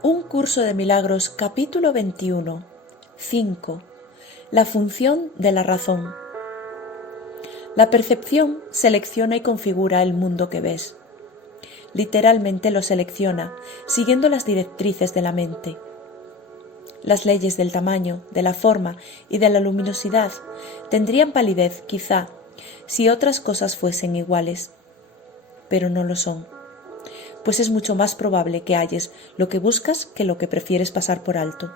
Un curso de milagros, capítulo 21. 5. La función de la razón. La percepción selecciona y configura el mundo que ves. Literalmente lo selecciona, siguiendo las directrices de la mente. Las leyes del tamaño, de la forma y de la luminosidad tendrían validez, quizá, si otras cosas fuesen iguales. Pero no lo son, pues es mucho más probable que halles lo que buscas que lo que prefieres pasar por alto.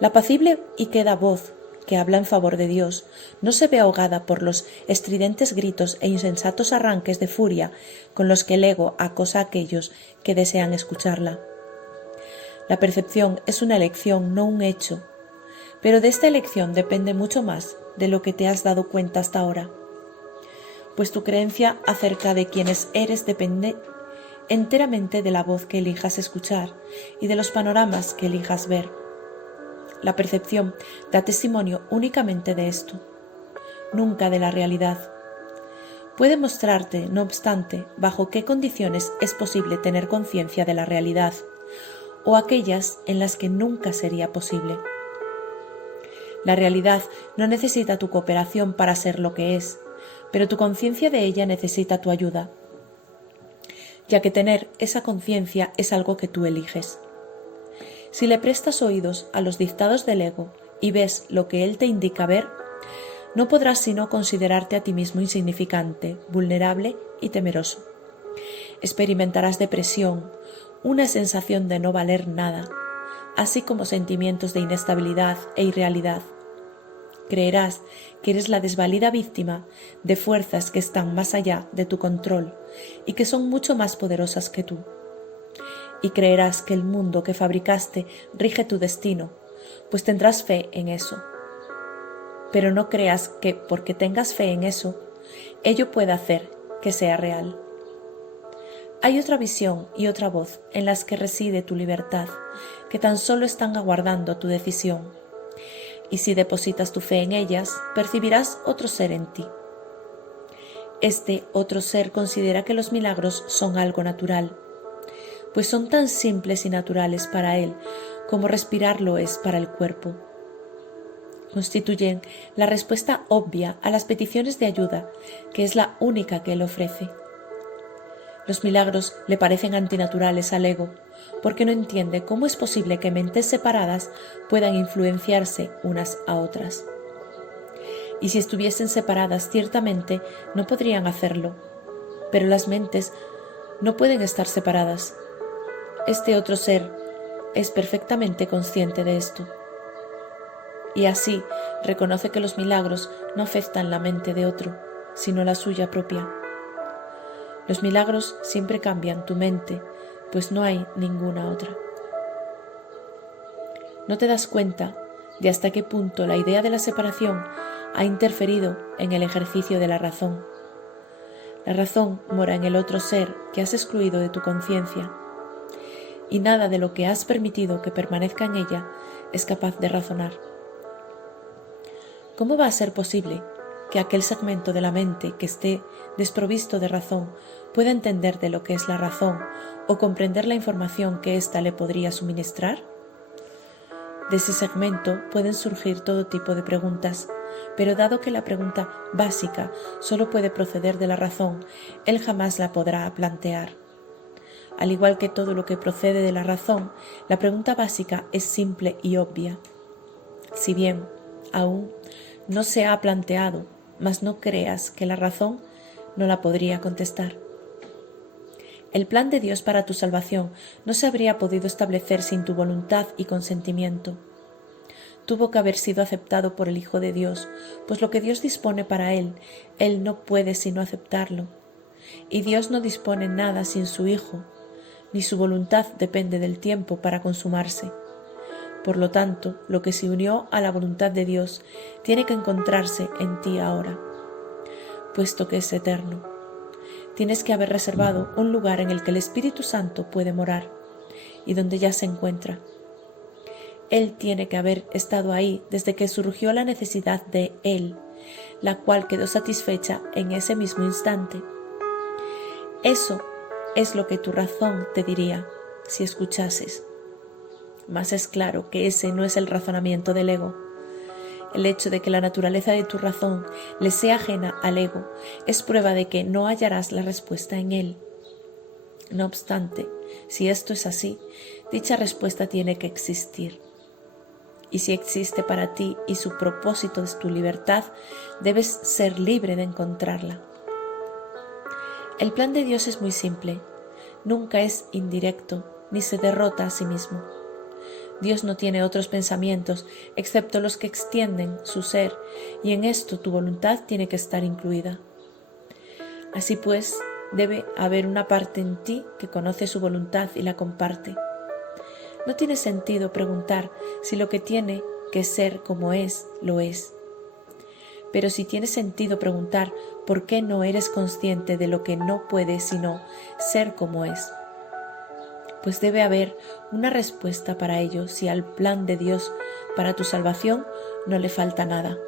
La apacible y queda voz que habla en favor de Dios no se ve ahogada por los estridentes gritos e insensatos arranques de furia con los que el ego acosa a aquellos que desean escucharla. La percepción es una elección, no un hecho, pero de esta elección depende mucho más de lo que te has dado cuenta hasta ahora, pues tu creencia acerca de quiénes eres depende enteramente de la voz que elijas escuchar y de los panoramas que elijas ver. La percepción da testimonio únicamente de esto, nunca de la realidad. Puede mostrarte, no obstante, bajo qué condiciones es posible tener conciencia de la realidad, o aquellas en las que nunca sería posible. La realidad no necesita tu cooperación para ser lo que es, pero tu conciencia de ella necesita tu ayuda, ya que tener esa conciencia es algo que tú eliges. Si le prestas oídos a los dictados del ego y ves lo que él te indica ver, no podrás sino considerarte a ti mismo insignificante, vulnerable y temeroso. Experimentarás depresión, una sensación de no valer nada, así como sentimientos de inestabilidad e irrealidad. Creerás que eres la desvalida víctima de fuerzas que están más allá de tu control y que son mucho más poderosas que tú. Y creerás que el mundo que fabricaste rige tu destino, pues tendrás fe en eso. Pero no creas que porque tengas fe en eso, ello pueda hacer que sea real. Hay otra visión y otra voz en las que reside tu libertad, que tan solo están aguardando tu decisión. Y si depositas tu fe en ellas, percibirás otro ser en ti. Este otro ser considera que los milagros son algo natural, pues son tan simples y naturales para él como respirar lo es para el cuerpo. Constituyen la respuesta obvia a las peticiones de ayuda, que es la única que él ofrece. Los milagros le parecen antinaturales al ego, porque no entiende cómo es posible que mentes separadas puedan influenciarse unas a otras. Y si estuviesen separadas, ciertamente no podrían hacerlo, pero las mentes no pueden estar separadas. Este otro ser es perfectamente consciente de esto. Y así reconoce que los milagros no afectan la mente de otro, sino la suya propia. Los milagros siempre cambian tu mente, pues no hay ninguna otra. No te das cuenta de hasta qué punto la idea de la separación ha interferido en el ejercicio de la razón. La razón mora en el otro ser que has excluido de tu conciencia, y nada de lo que has permitido que permanezca en ella es capaz de razonar. ¿Cómo va a ser posible que aquel segmento de la mente que esté desprovisto de razón pueda entender de lo que es la razón o comprender la información que ésta le podría suministrar? De ese segmento pueden surgir todo tipo de preguntas, pero dado que la pregunta básica solo puede proceder de la razón, él jamás la podrá plantear. Al igual que todo lo que procede de la razón, la pregunta básica es simple y obvia. Si bien aún no se ha planteado, mas no creas que la razón no la podría contestar. El plan de Dios para tu salvación no se habría podido establecer sin tu voluntad y consentimiento. Tuvo que haber sido aceptado por el Hijo de Dios, pues lo que Dios dispone para él no puede sino aceptarlo. Y Dios no dispone nada sin su Hijo, ni su voluntad depende del tiempo para consumarse. Por lo tanto, lo que se unió a la voluntad de Dios tiene que encontrarse en ti ahora, puesto que es eterno. Tienes que haber reservado un lugar en el que el Espíritu Santo puede morar, y donde ya se encuentra. Él tiene que haber estado ahí desde que surgió la necesidad de Él, la cual quedó satisfecha en ese mismo instante. Eso es lo que tu razón te diría si escuchases. mas es claro que ese no es el razonamiento del ego. El hecho de que la naturaleza de tu razón le sea ajena al ego es prueba de que no hallarás la respuesta en él. No obstante, si esto es así, dicha respuesta tiene que existir. Y si existe para ti y su propósito es tu libertad, debes ser libre de encontrarla. El plan de Dios es muy simple, nunca es indirecto ni se derrota a sí mismo. Dios no tiene otros pensamientos excepto los que extienden su ser, y en esto tu voluntad tiene que estar incluida. Así pues, debe haber una parte en ti que conoce su voluntad y la comparte. No tiene sentido preguntar si lo que tiene que ser como es, lo es. Pero sí tiene sentido preguntar por qué no eres consciente de lo que no puede sino ser como es. Pues debe haber una respuesta para ello si al plan de Dios para tu salvación no le falta nada.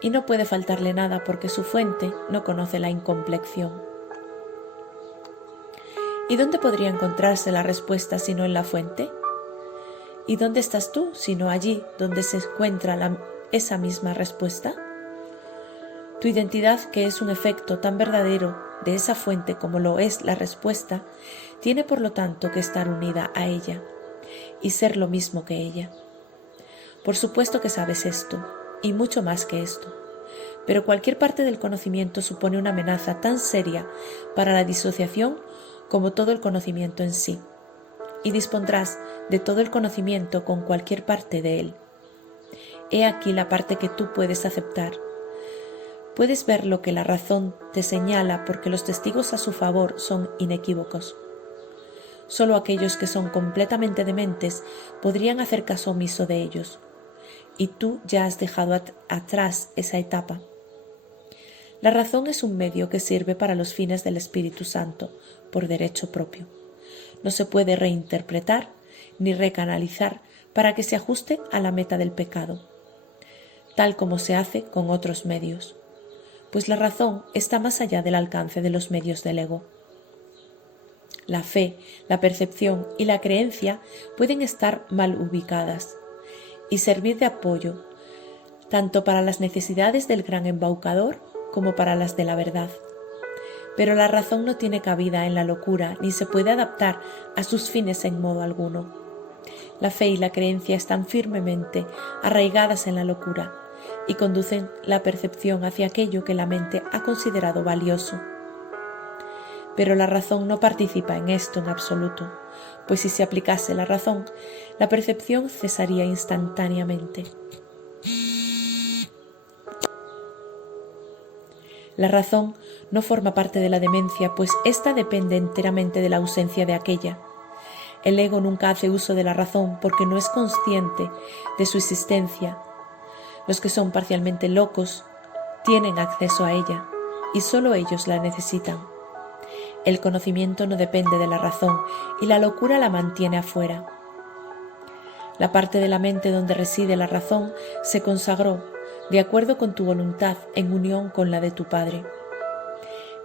Y no puede faltarle nada porque su fuente no conoce la incompleción. ¿Y dónde podría encontrarse la respuesta sino en la fuente? ¿Y dónde estás tú sino allí donde se encuentra esa misma respuesta? Tu identidad, que es un efecto tan verdadero de esa fuente como lo es la respuesta, tiene por lo tanto que estar unida a ella y ser lo mismo que ella. Por supuesto que sabes esto, y mucho más que esto, pero cualquier parte del conocimiento supone una amenaza tan seria para la disociación como todo el conocimiento en sí, y dispondrás de todo el conocimiento con cualquier parte de él. He aquí la parte que tú puedes aceptar. Puedes ver lo que la razón te señala porque los testigos a su favor son inequívocos. Solo aquellos que son completamente dementes podrían hacer caso omiso de ellos, y tú ya has dejado atrás esa etapa. La razón es un medio que sirve para los fines del Espíritu Santo por derecho propio. No se puede reinterpretar ni recanalizar para que se ajuste a la meta del pecado, tal como se hace con otros medios, pues la razón está más allá del alcance de los medios del ego. La fe, la percepción y la creencia pueden estar mal ubicadas y servir de apoyo tanto para las necesidades del gran embaucador como para las de la verdad. Pero la razón no tiene cabida en la locura ni se puede adaptar a sus fines en modo alguno. La fe y la creencia están firmemente arraigadas en la locura y conducen la percepción hacia aquello que la mente ha considerado valioso. Pero la razón no participa en esto en absoluto, pues si se aplicase la razón, la percepción cesaría instantáneamente. La razón no forma parte de la demencia, pues ésta depende enteramente de la ausencia de aquella. El ego nunca hace uso de la razón porque no es consciente de su existencia. Los que son parcialmente locos tienen acceso a ella y solo ellos la necesitan. El conocimiento no depende de la razón y la locura la mantiene afuera. La parte de la mente donde reside la razón se consagró de acuerdo con tu voluntad en unión con la de tu Padre.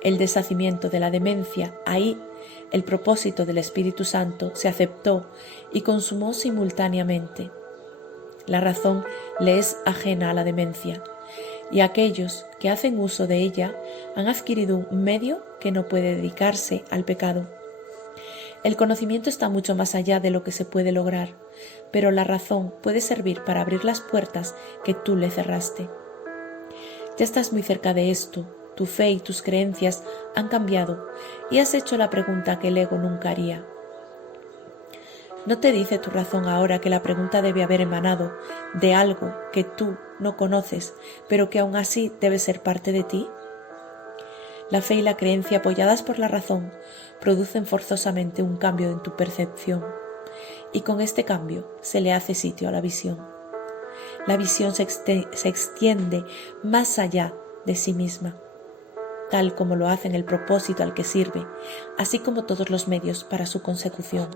El deshacimiento de la demencia, ahí el propósito del Espíritu Santo se aceptó y consumó simultáneamente. La razón le es ajena a la demencia, y aquellos que hacen uso de ella han adquirido un medio que no puede dedicarse al pecado. El conocimiento está mucho más allá de lo que se puede lograr, pero la razón puede servir para abrir las puertas que tú le cerraste. Ya estás muy cerca de esto, tu fe y tus creencias han cambiado y has hecho la pregunta que el ego nunca haría. ¿No te dice tu razón ahora que la pregunta debe haber emanado de algo que tú no conoces, pero que aún así debe ser parte de ti? La fe y la creencia apoyadas por la razón producen forzosamente un cambio en tu percepción, y con este cambio se le hace sitio a la visión. La visión se extiende más allá de sí misma, tal como lo hace en el propósito al que sirve, así como todos los medios para su consecución.